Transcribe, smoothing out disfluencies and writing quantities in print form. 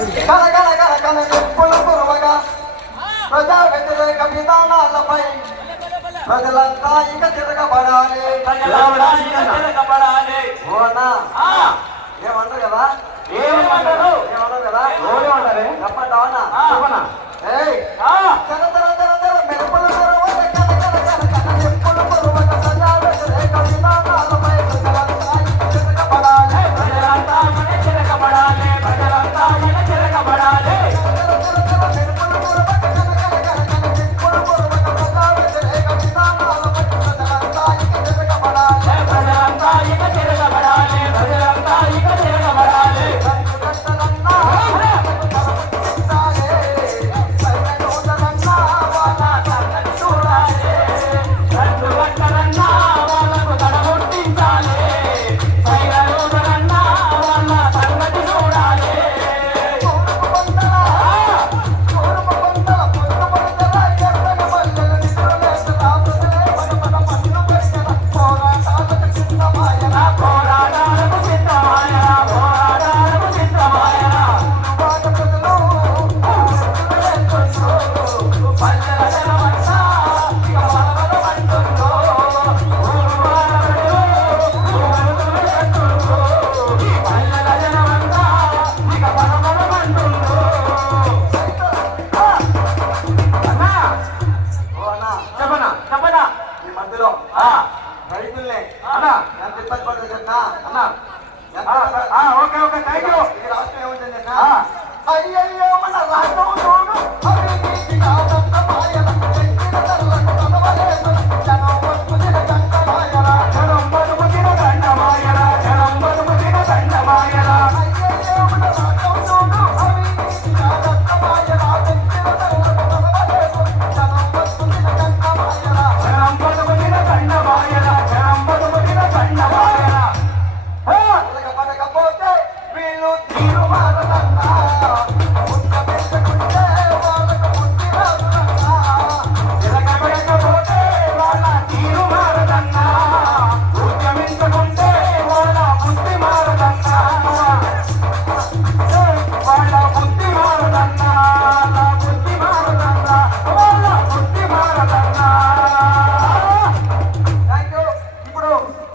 కనకనకనకన నిప్పులు కురవగా ప్రజా వ్యతిరేక విధానాలపై ప్రజలంతా ఇక తిరగబడాలి. ఏమన్నారు కదా ఏమన్నారు కదా చెప్పంటావనా తెర తెర తెర తెర మెరుపులు కురవగా కనకనకనకన నిప్పులు కురవగా ప్రజా వ్యతిరేక విధానాలపై ప్రజలంతా ఇక తిరగబడాలి. అయ్యయ్యో మన రాష్ట్రం